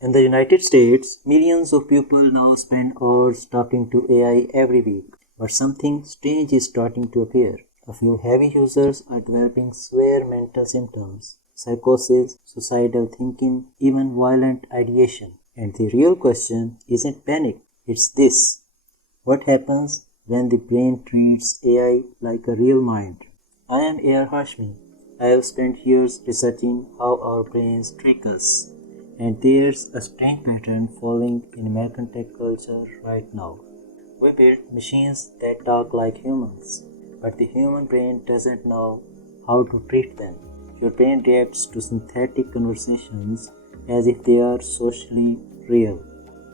In the United States, millions of people now spend hours talking to AI every week. But something strange is starting to appear. A few heavy users are developing severe mental symptoms, psychosis, suicidal thinking, even violent ideation. And the real question isn't panic, it's this. What happens when the brain treats AI like a real mind? I am A.R. Hashmi. I have spent years researching how our brains trick us. And there's a strange pattern following in American tech culture right now. We build machines that talk like humans, but the human brain doesn't know how to treat them. Your brain reacts to synthetic conversations as if they are socially real.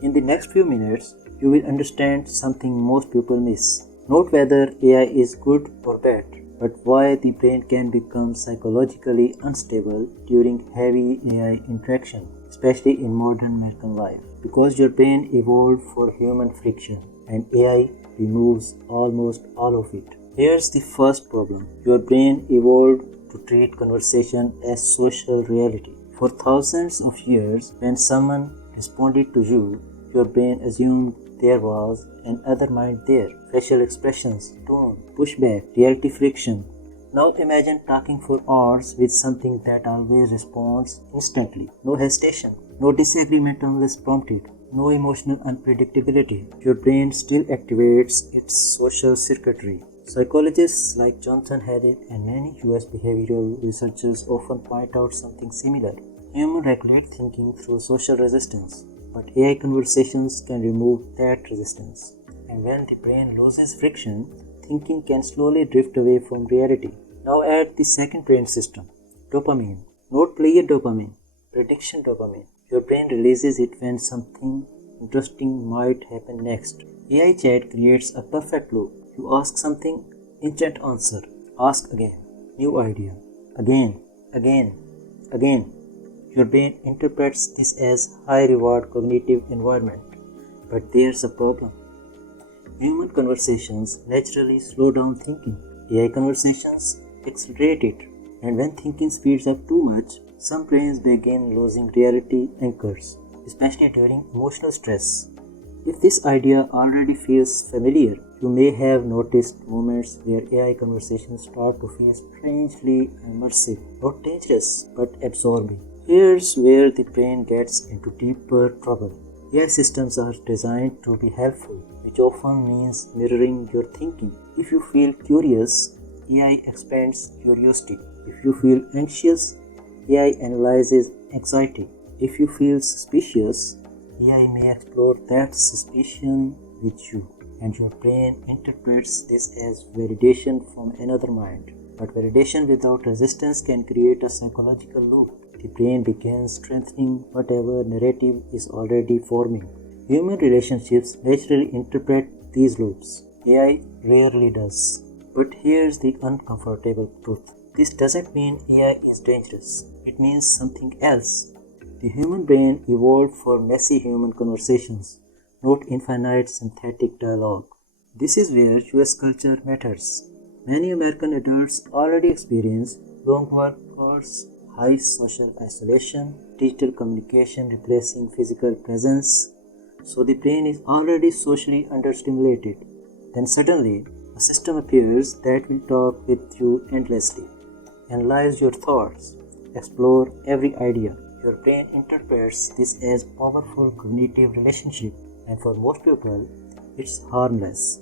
In the next few minutes, you will understand something most people miss. Not whether AI is good or bad, but why the brain can become psychologically unstable during heavy AI interaction, especially in modern American life. Because your brain evolved for human friction, and AI removes almost all of it. Here's the first problem. Your brain evolved to treat conversation as social reality. For thousands of years, when someone responded to you, your brain assumed there was another mind there. Facial expressions, tone, pushback, reality friction. Now imagine talking for hours with something that always responds instantly. No hesitation, no disagreement unless prompted, no emotional unpredictability. Your brain still activates its social circuitry. Psychologists like Johnson Harris and many US behavioral researchers often point out something similar. Humans regulate thinking through social resistance, but AI conversations can remove that resistance. And when the brain loses friction, thinking can slowly drift away from reality. Now add the second brain system, dopamine. Not player dopamine, prediction dopamine. Your brain releases it when something interesting might happen next. AI chat creates a perfect loop. You ask something, instant answer. Ask again, new idea. Again, again, again. Your brain interprets this as high reward cognitive environment. But there's a problem. Human conversations naturally slow down thinking. AI conversations accelerate it. And when thinking speeds up too much, some brains begin losing reality anchors, especially during emotional stress. If this idea already feels familiar, you may have noticed moments where AI conversations start to feel strangely immersive, not dangerous, but absorbing. Here's where the brain gets into deeper trouble. AI systems are designed to be helpful, which often means mirroring your thinking. If you feel curious, AI expands curiosity. If you feel anxious, AI analyzes anxiety. If you feel suspicious, AI may explore that suspicion with you, and your brain interprets this as validation from another mind. But validation without resistance can create a psychological loop. The brain begins strengthening whatever narrative is already forming. Human relationships naturally interpret these loops. AI rarely does. But here's the uncomfortable truth. This doesn't mean AI is dangerous. It means something else. The human brain evolved for messy human conversations, not infinite synthetic dialogue. This is where US culture matters. Many American adults already experience long work hours, high social isolation, digital communication replacing physical presence, so the brain is already socially understimulated. Then suddenly, a system appears that will talk with you endlessly, analyze your thoughts, explore every idea. Your brain interprets this as powerful cognitive relationship, and for most people, it's harmless.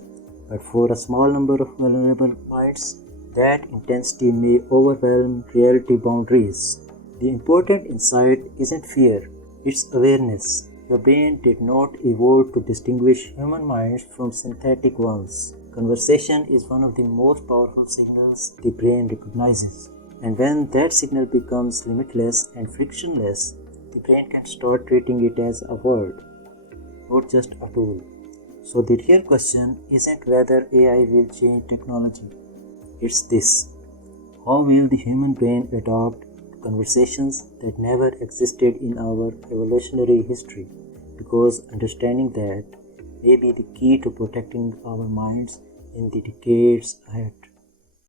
But for a small number of vulnerable minds, that intensity may overwhelm reality boundaries. The important insight isn't fear, it's awareness. Your brain did not evolve to distinguish human minds from synthetic ones. Conversation is one of the most powerful signals the brain recognizes. And when that signal becomes limitless and frictionless, the brain can start treating it as a word, not just a tool. So the real question isn't whether AI will change technology. It's this. How will the human brain adapt to conversations that never existed in our evolutionary history? Because understanding that may be the key to protecting our minds in the decades ahead.